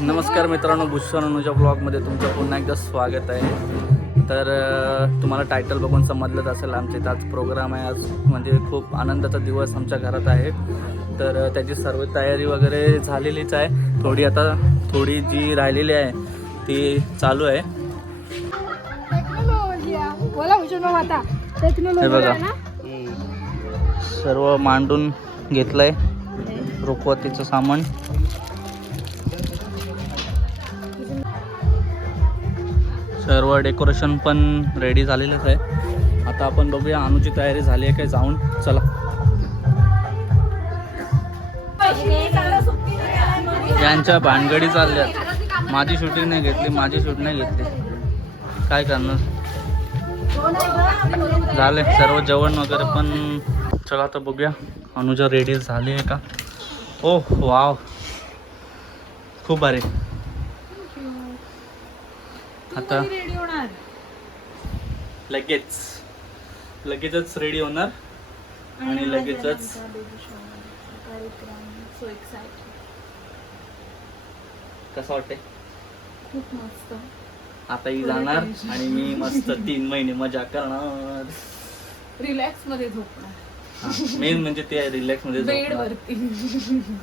नमस्कार मित्रांनो भूषण अनुजा ब्लॉगमध्ये तुमचं पुन्हा एकदा स्वागत आहे. तर तुम्हाला टायटल बघून समजलंच असेल आमच्या इथं आज प्रोग्राम आहे. आज म्हणजे खूप आनंदाचा दिवस आमच्या घरात आहे. तर त्याची सर्व तयारी वगैरे झालेलीच आहे. थोडी आता थोडी जी राहिलेली आहे ती चालू आहे. हे बघा. सर्व मांडून घेतलं आहे रुखवतीचं सामान. सर्व डेकोरेशन पण रेडी झालेलंच आहे. आता आपण बघूया अनुची तयारी झाली आहे काय जाऊन. चला. यांच्या भानगडी चालल्यात. माझी शूटिंग नाही घेतली माझी शूट नाही घेतली. काय करणार? झाले सर्व जेवण वगैरे पण. चला आता बघूया. अनुजा रेडी झाली आहे का? Oh wow. खूप भारी. आता Ready होणार. लगेच. लगेचच रेडी होणार. आणि लगेचच. कसं वाटतंय? खूप मस्त. आता ही जाणार आणि मी मस्त तीन महिने मजा करणार. रिलॅक्समध्ये झोपणार. मेन म्हणजे ते आहे रिलॅक्समध्ये बेड झोपणार. वरती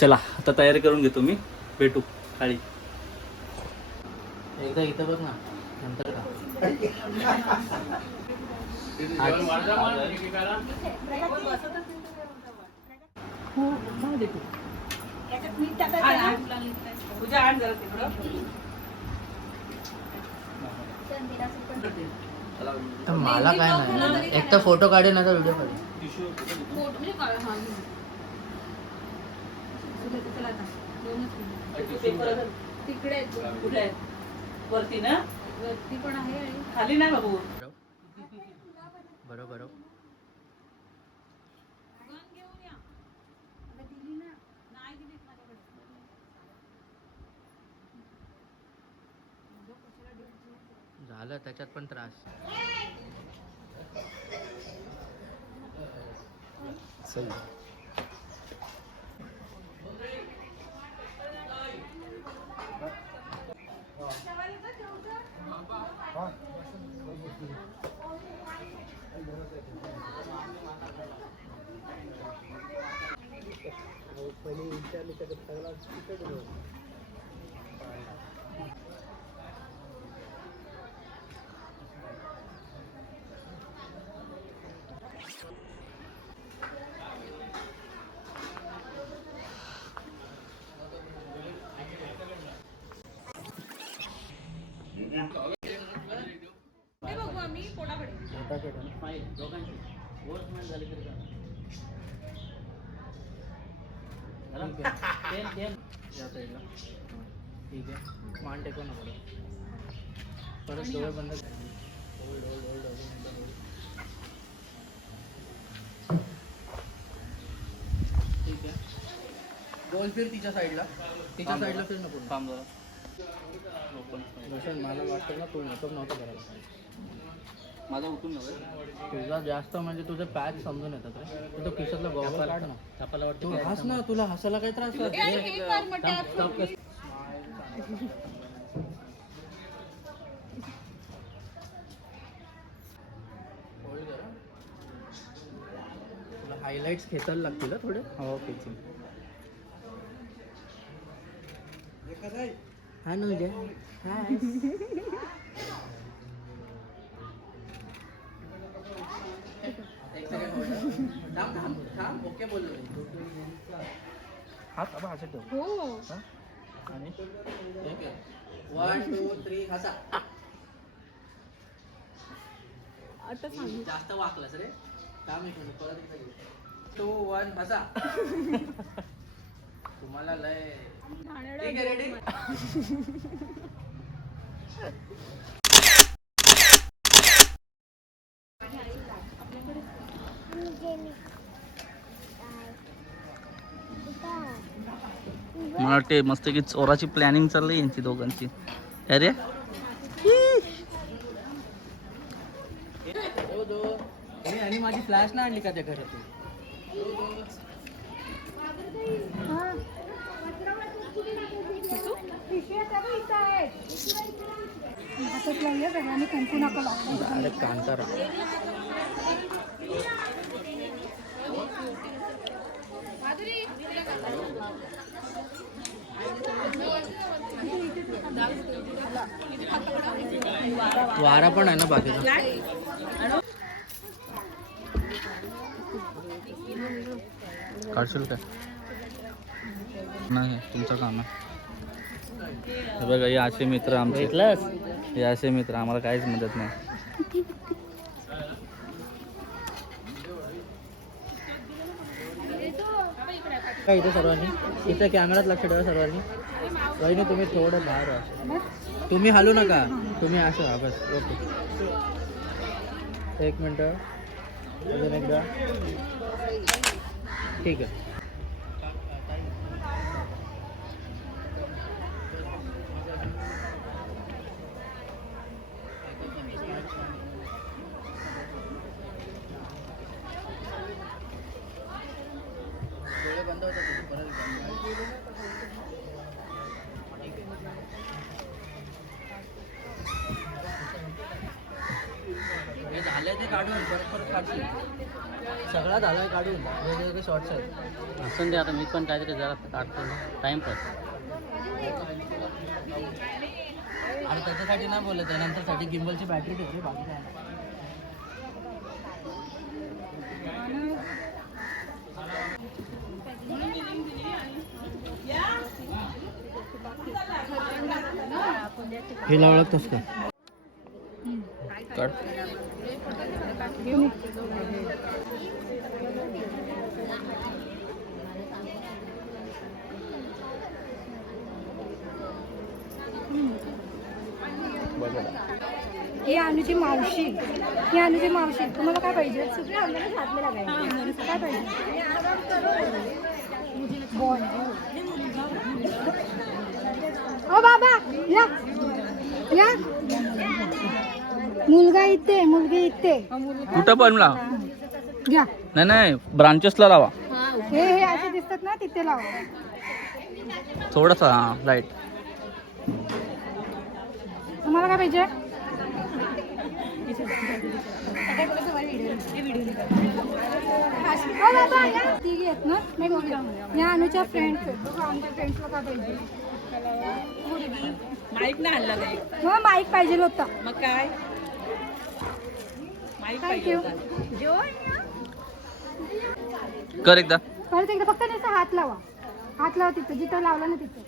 चला आता तयारी करून घेतो मी. भेटू खाली. एकदा इथं बघ ना नंतर का? तर मला काय नाही. एक तर फोटो काढेल नाही तर व्हिडिओ काढेल तिकडे आहेत दोन. कुठे आहेत? वरती ना? वरती पण आहे आणि खाली नाही बाबू. बरोबर झालं त्याच्यात पण त्रास. పని విషయాన్ని ఇక్కడ తగలాల్సి ఇక్కడ ठीक आहे मान टेकव ना परत डोळे बंद. ठीक आहे गोल फिर तिच्या साईडला तिच्या साईडला फिर नको थांब जरा मला वाटतं ना तू मेकअप नव्हता करायला पाहिजे. माझा उठून तुझा जास्त म्हणजे तुझे पॅच समजून येतात रे. तू गॉगल काढ ना. वाटतं तू हस ना तुला हसायला काही त्रास हे हं. तुला हायलाइट्स खेचायला लागतील हं थोडे? हो खेचून. हा नुजा हाय एक बोललो. हात आबा असं ठेव. हो. आणि? ठीक आहे. वन टू थ्री हसा आता सांग. जास्त वाकलास रे. काम परत एकदा घेऊ. टू वन हसा तुम्हाला लय ठीक आहे रेडी मला वाटते मस्त की चोराची प्लॅनिंग चालली यांची दोघांची. अरे आणि माझी फ्लॅश ना आणली का त्या घरातून? अरे कांतारा. वारा पण आहे ना बाकीचा. काढशील काय? नाही तुमचं काम आहे. बघा हे असे मित्र आमचे. हे असे मित्र आम्हाला काहीच मदत नाही. काय इथे सर्वांनी? इथे कॅमेरात लक्ष ठेवा सर्वांनी. वहिनी तुम्ही थोडं बाहेर तुम्ही हलू नका. तुम्ही असं बस ओके. एक मिनटं. अजून एकदा. ठीक आहे. हे झालंय ते काढून. परत परत काढशील सगळा झालाय काढून. वेगवेगळे शॉर्ट्स आहेत. असं दे आता मी पण काहीतरी जरा काढतो टाइमपास आणि त्याच्यासाठी नाही बोलत आहे नंतर साठी गिम्बलची बॅटरी ठेवली बाकी काय नाही. हिला ओळखतोस का? काढ ही अनुची मावशी. हे अनुजी मावशी. तुम्हाला काय पाहिजे? सगळे अंगाने हातले काय पाहिजे? बॉल. ओ बाबा या. या. मुलगा इथे मुलगी इथे. कुठं पण लाव. घ्या. नाही नाही ब्रांचेसला लावा. हे हे असे दिसतात ना तिथे लावा. थोडंसं हां लाइट तुम्हाला काय पाहिजे? ओ बाबा, या. तिघी आहेत ना? मी बघूया. या अनुच्या फ्रेंड्स आहेत बघा आमच्या फ्रेंड्सला काय पाहिजे? माईक नाही आणला नाही. हो माईक पाहिजे होता. मग काय? थँक्यू कर एकदा. परत एकदा फक्त नुसता हात लावा. हात लावा तिथं जिथं लावला ना तिथं.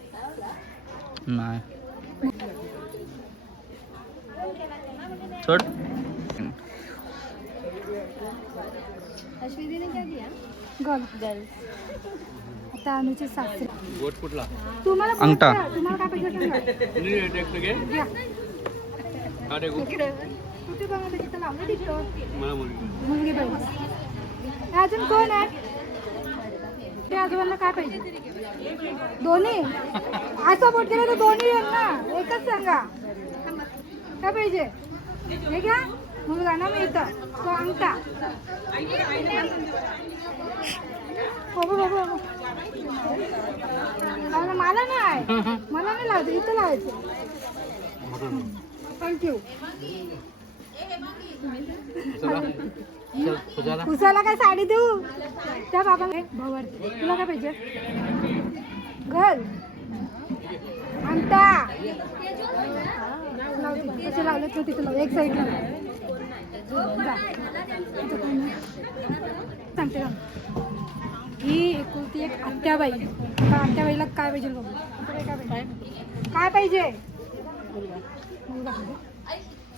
नाही. आता अनुची सासरी. गोट कुठला? तुम्हाला अंगठा. तुम्हाला काय पाहिजे सांगा. घ्या. इकडे. कुठे बघा ते तिथं लावलं तिथं. मुलगी. पाहिजे अजून कोण आहे? ते आजोबांना काय पाहिजे? दोन्ही? असं बोट केलं तर दोन्ही आहेत ना. एकच सांगा. काय पाहिजे? हे घ्या. मुलगा ना मी इथं तो अंगठा. बाबू बाबू बाबू मला मला नाही मला नाही लावायचं. इथं लावायचं. थँक्यू उसाला काय साडी देऊ त्या बाबा भवर तुला काय पाहिजे? घाल. अंता कसे लावले तू तिथे लाव. एक साईड सांगते का? ही एकुलती एक आत्याबाई. आता आत्याबाईला काय पाहिजे बघू? काय पाहिजे? काय पाहिजे?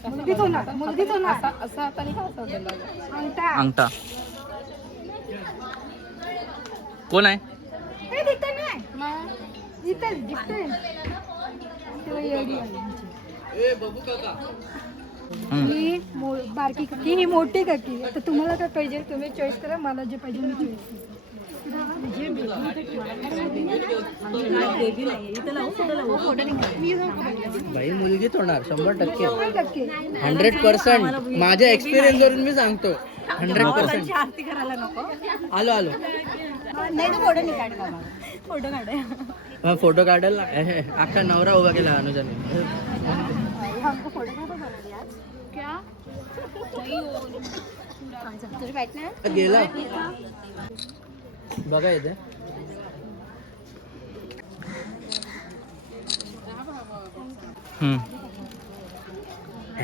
मुलगीच होणार मुलगीच होणार असं आता अंगठा. अंगठा. कोण आहे? नाही. इथं दिसतंय तेव्हा येडी आली आमची. हम्म. ही मो- बारकी काकी. ही मोठी काकी. आता तुम्हाला काय पाहिजे तुम्ही चॉईस करा मला जे पाहिजे मी चॉईस बाई मुलगीच होणार शंभर टक्के. Hundred percent. माझ्या एक्सपिरियन्स वरून मी सांगतो. Hundred percent. आलो आलो. हा, फोटो काढायला. ए, हे, अख्खा नवरा उभा केला अनुजाने. गेला. बघा इथे. हम्म.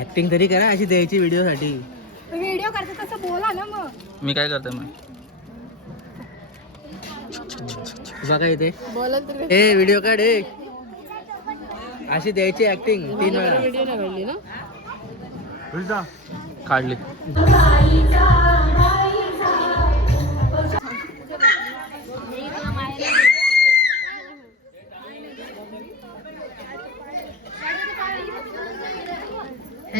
ऍक्टिंग तरी करा अशी द्यायची व्हिडिओ साठी व्हिडिओ करता तसं बोला ना मग. मी काय करते मग? बघा इथे. ए व्हिडिओ काढ ए. अशी द्यायची ऍक्टिंग तीन वेळा. काढली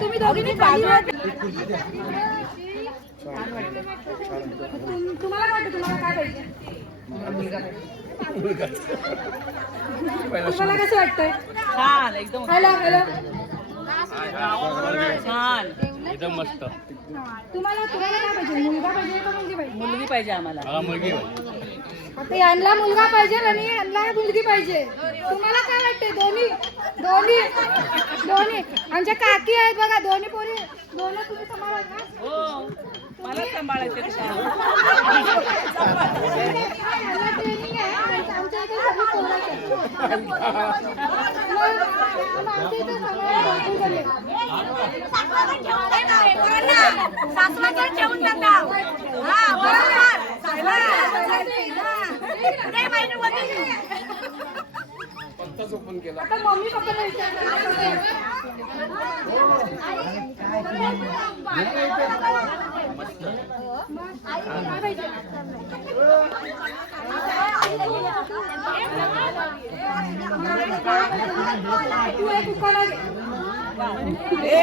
तुम्ही दोघींनी तुम्हाला काय तुम्हाला काय पाहिजे? तुम्हाला कसं वाटतंय? छान एकदम. Hello hello. छान. एकदम मस्त. तुम्हाला तुम्हाला काय पाहिजे? मुलगा पाहिजे का मुलगी पाहिजे? मुलगी पाहिजे आम्हाला. मला मुलगी आता यांना मुलगा पाहिजे आणि यांना मुलगी पाहिजे. तुम्हाला काय वाटते दोन्ही दोन्ही दोन्ही. आमच्या काकी आहेत बघा दोन्ही पोरी. दोन्ही तुम्ही सांभाळाल ना? हो मला सांभाळायचे यांना training आहे. आमच्या इथे सगळी पोरं आहेत. मग आमच्या इथे सगळे भरपूर जण आहेत. आता मम्मी पप्पाला तू एक उखाणा घे. ए,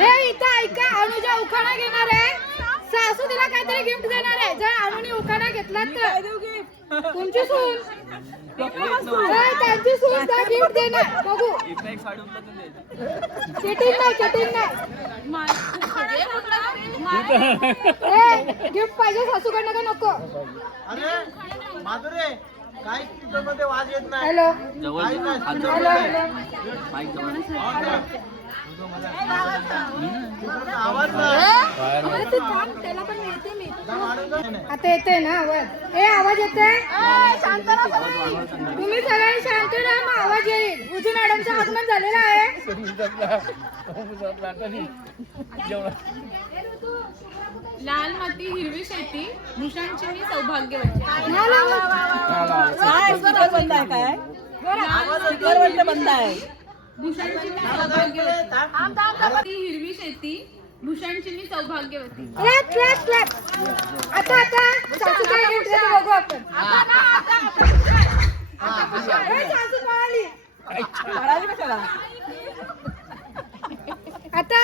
ए, इथं ऐका अनुजा उखाणा घेणार आहे सासू तिला काहीतरी गिफ्ट देणार आहे जर अनुने उखाणा घेतला तर तुमची सून त्यांची त्या गिफ्ट देणार. बघू. चेटिंग नाही चेटिंग नाही. गिफ्ट पाहिजे सासूकडनं का नको? अरे माधुरे काय वाज येत नाही. हॅलो. हॅलो. आता येते ना आवाज. ए आवाज येते तुम्ही सगळ्यांनी शांत राहा मग आवाज येईल. उजू मॅडमचं आगमन झालेलं आहे. लाल माती हिरवी शेती भूषणची मी लावा. काय? बंद आहे. भूषणची मी सौभाग्यवती हिरवी शेती भूषणची मी सौभाग्यवती क्लॅप क्लॅप क्लॅप आता आता. सासू काय गिफ्ट देते बघू आपण. ए, सासू पळाली पळाली कशाला? आता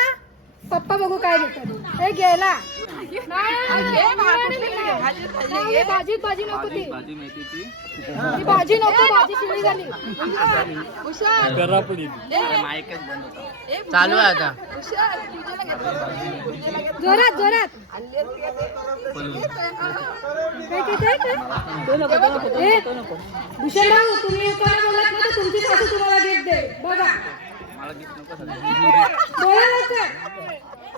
पप्पा बघू काय घेतात हे गेला नाही, भाजी भाजी नको ती. भाजी मेथीची ती? भाजी नको भाजी शिळी झाली. माईकच बंद होता. चालू आहे आता. जोरात जोरात. भूषण भाऊ तुम्ही बोलत तुमची सासू तुम्हाला गिफ्ट दे बघा. मला गिफ्ट नको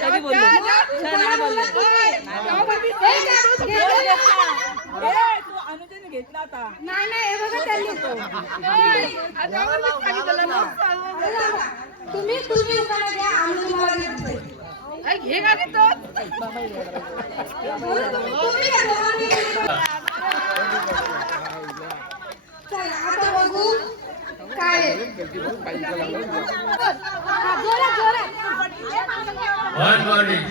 नाही बोलला? ए, घेतला. नाही. नाही हे बघा त्यांनी. तुम्ही तुम्ही दुकानात घ्या. आम्ही तुम्हाला देऊ. घे का घेतो तुम्ही घ्या, दोघांनी घेतलं. चला आता बघू काय आहे. हा, जोरात जोरात One morning,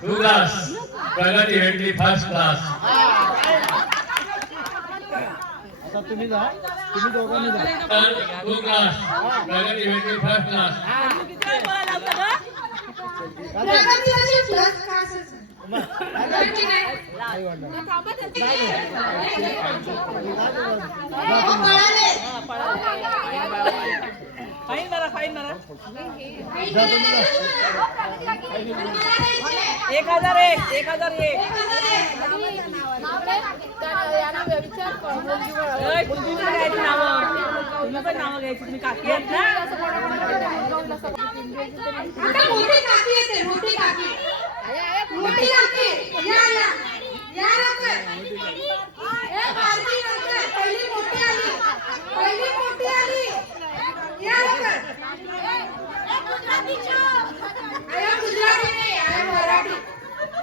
two class, Pragati Henry first class. आता तुम्ही जा तुम्ही दोघांनी जा Two class, Pragati Henry first class. प्रगतीची plus class आहे. हो, एक हजार एक एक हजार एक ए, घ्यायची नावं तुम्ही पण नावं घ्यायची तुम्ही काकी आहेत ना मोठी काकी येते मोठी काकी मोठी काकी या या या लवकर ए बारकी लवकर पहिली मोठी आली पहिली मोठी आली या लवकर आया गुजराती नाही आया मराठी आया मराठी हो, या लवकर. हो, ती येते.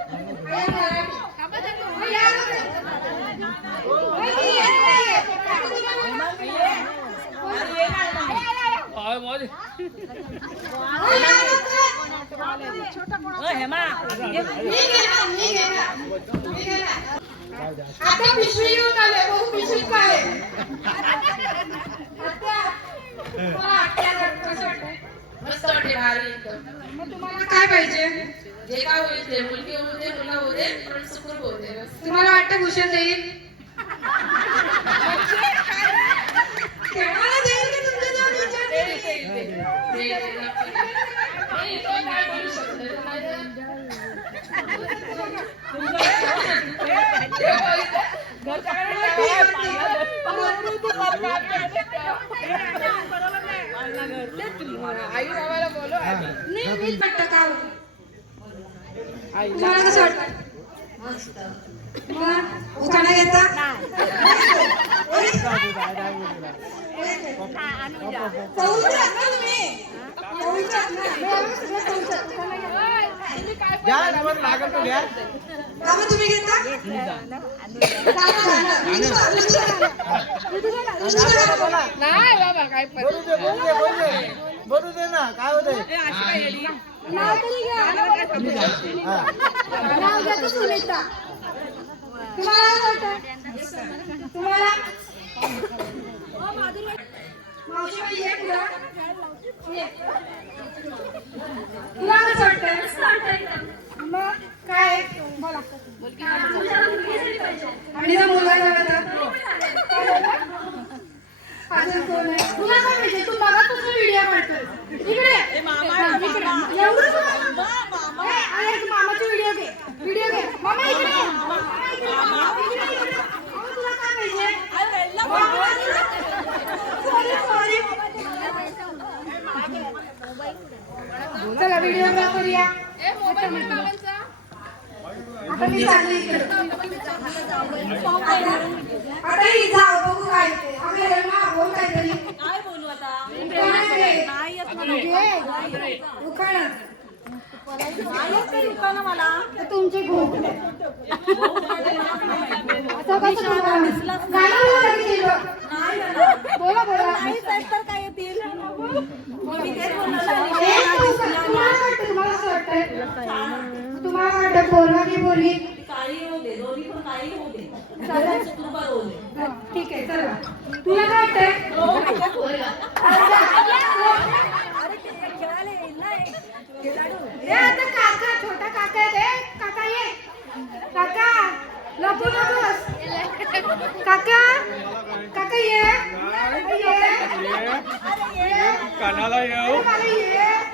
काकी तुम्हाला- हो, या लवकर. अ, हेमा मी गेला, मी गेला, मी गेला. आता पिशवी घेऊन आले बघू पिशवीत काय आहे. आत्या, मला आत्याला कसं वाटतंय? मस्त वाटते भारी एकदम मग तुम्हाला काय पाहिजे? जे काय होईल ते मुलगी होऊ दे मुलगा होऊ दे पण सुखरूप होऊ दे. तुम्हाला वाटतं कुशल देईल केव्हाला देईल की तुमच्याजवळ भूषण देईल? ते- ते नक्की. नाही, तो काय बोलू शकतो आई बाबाला बोलव. नाही, मीच वाटतं का हो? तुम्हाला कसं वाटतं? मग उखाणा घेता? तुम्ही? चौथ्यात ना? मी आम्ही सगळे चौथ्यात. उखाणा घ्या. घ्या नंबर लागेल तो घ्या कामं तुम्ही घेता? झालं, झालं. ऋतुजा, ऋतुजा झालं. ऋतुजा, ऋतुजा झालं. नाही बाबा काय बोलू दे बोलू दे बोलू दे बोलू दे ना काय होते नाव तरी घ्या. नाव घ्या तर सुनीता. तुम्हाला काय वाटतं? तुम्हाला मावशीबाई ये पुढं. ये. तुला कसं वाटतं? मग काय बोला आणि जर मुलगा झाला तर काय झालं? अजून कोण आहे? तुला काय पाहिजे तू मगापासून व्हिडिओ काढतोय इकडे हा, इकडे. एवढं तुला? ए, अरे, तू मामाची व्हिडिओ घे व्हिडिओ घे मामा इकडे ये. मामा इकडे. इकडे, इकडे. अहो, तुला काय पाहिजे सॉरी सॉरी चला व्हिडिओग्राफर या आता मी चालली इकडे आता ही जाऊ बघू काय ते. आम्ही ना बोल काहीतरी काय बोलू आता? नाही येत मला. म्हणजे दुकानात. तुमचे बोला बोला. नाही तर काय येतील? तुम्हाला वाटत पोरगा की पोरगी काही होते दोन्ही पण काही होते ठीक आहे चला तुला काय वाटतंय ए, आता काका छोटा काका आहे ते काका ये काका लपू नकोस काका काका ये ये ये कानाला येऊ.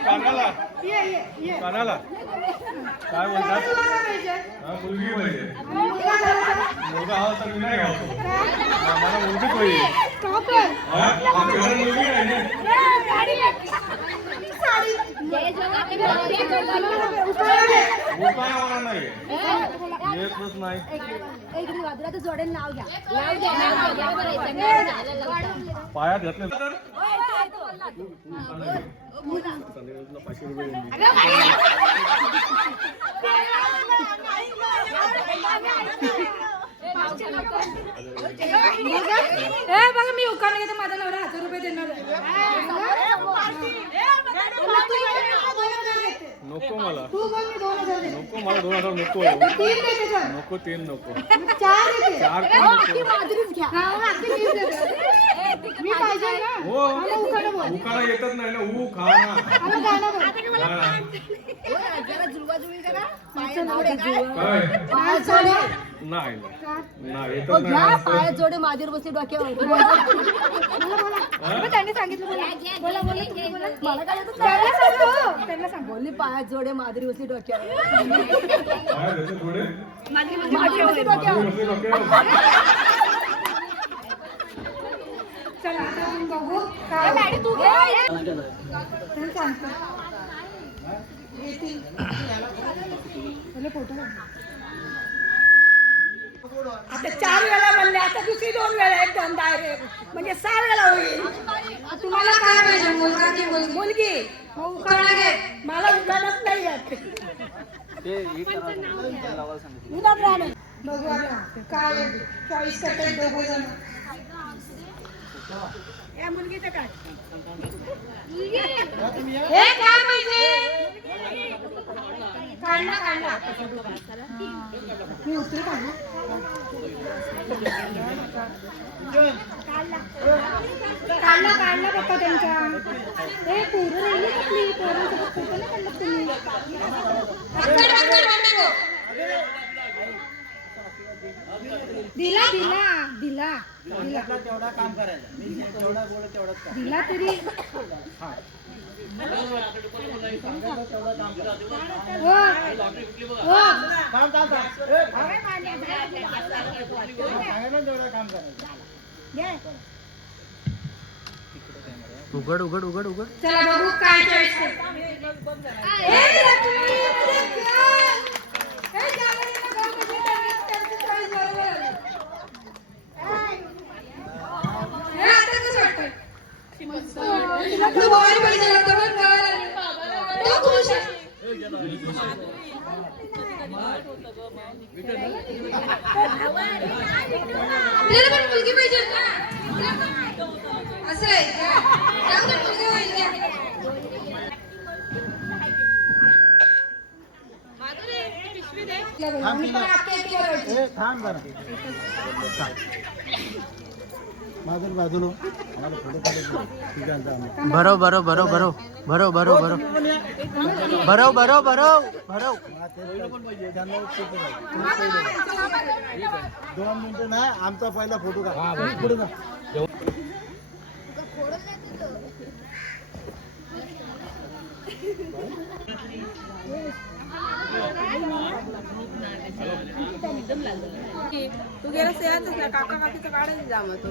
कानाला. ये ये कानाला. काय म्हणतात मुलगी पाहिजे. मुलगा मला मुलगी पाहिजे. मुलगी नाही उपाय नाही पायात घातले मी उकाला घेतो माझा नवरा हजार रुपये देणार नको मला तू बोल मी दोन हजार देते. नको मला दोन हजार नको तीन देते चल. नको तीन नको चार देते चार पण नको हा, आखी वीस देते. मी पाहिजे ना. हो. उखाणं बोल. येतच नाही ना ऊ खा. गाणं बोल. पाय सोडा. नाही? नाही. येतच नाही जोडे माझ्यावर बसले डोक्यावर. बोला, त्यांनी सांगितलं बोला. बोला, बोला, तुम्ही बोला. त्यांना सांगा. हो. त्यांना सांगा. बोलली पायात जोडे माधुरी बसली डोक्यावर. माधुरी बसले डोक्यावर. चला आता आपण बघू काय त्यांना सांगतो येतील. पहिले फोटो काढ. आता चार वेळा म्हणले आता दुसरी दोन वेळा एकदम डायरेक्ट म्हणजे सहा वेळा होईल. तुम्हाला काय पाहिजे मुलगा. की मुलगी मला उगाच नाही. येत बघू आता काय चॉईस करतात दोघं जण या मुलगीचं काय हे काय पाहिजे काढला काढला मी उतरू काढला काढला पप्पा हे पोरं राहिली आपली पोरांसोबत फोटो नाही काढला तुम्ही? दिला दिला. दिला. दिला तेवढा काम करायचं. मी जेवढा बोल तेवढाच काम. दिला तरी. हो. हो. काम काम काम. ए, थांब. सांगितलं तेवढं काम करायचं. उघड उघड उघड उघड. चला बघू काय ए लक्ष्मी. आपल्याला पण मुलगी पाहिजे ना. असं आहे का? मुलगी पाहिजे थांब जरा. बाजूला भरो भरो भरो भरो भरो भरो भरो भरो भरो भरो भरो दोन मिनिटं नाही आमचा पहिला फोटो पुढे जा. तू गेला सेवाच ना काका काकीचं काढायचं जा मग तो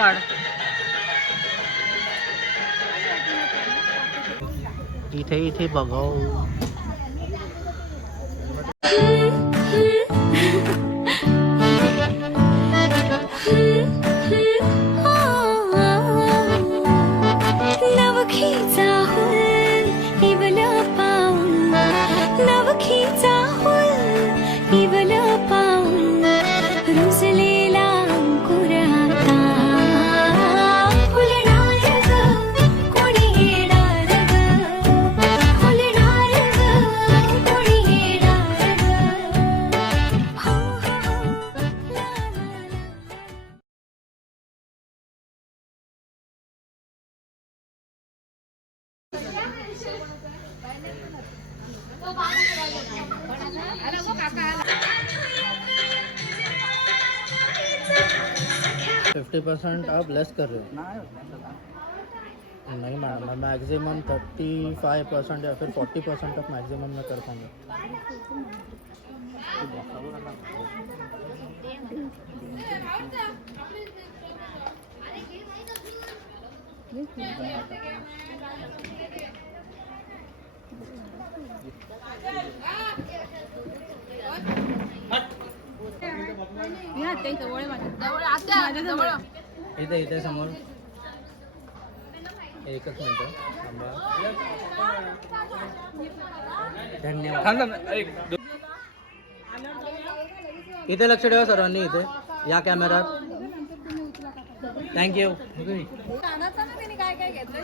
तू काढ इथे इथे बघाव नवखीचा हुल इवल परसेंट आप लेस कर रहे हो? नहीं मैडम मैं मैक्सिमम थर्टी फाइव परसेंट या फिर फोर्टी परसेंट तक मैक्सिमम मैं कर पाऊँगा। इथे इथे समोर. एकच मिनटं. थांबा. धन्यवाद. इथे लक्ष ठेवा सर्वांनी इथे या कॅमेरात. थँक्यू काय काय घेतलं?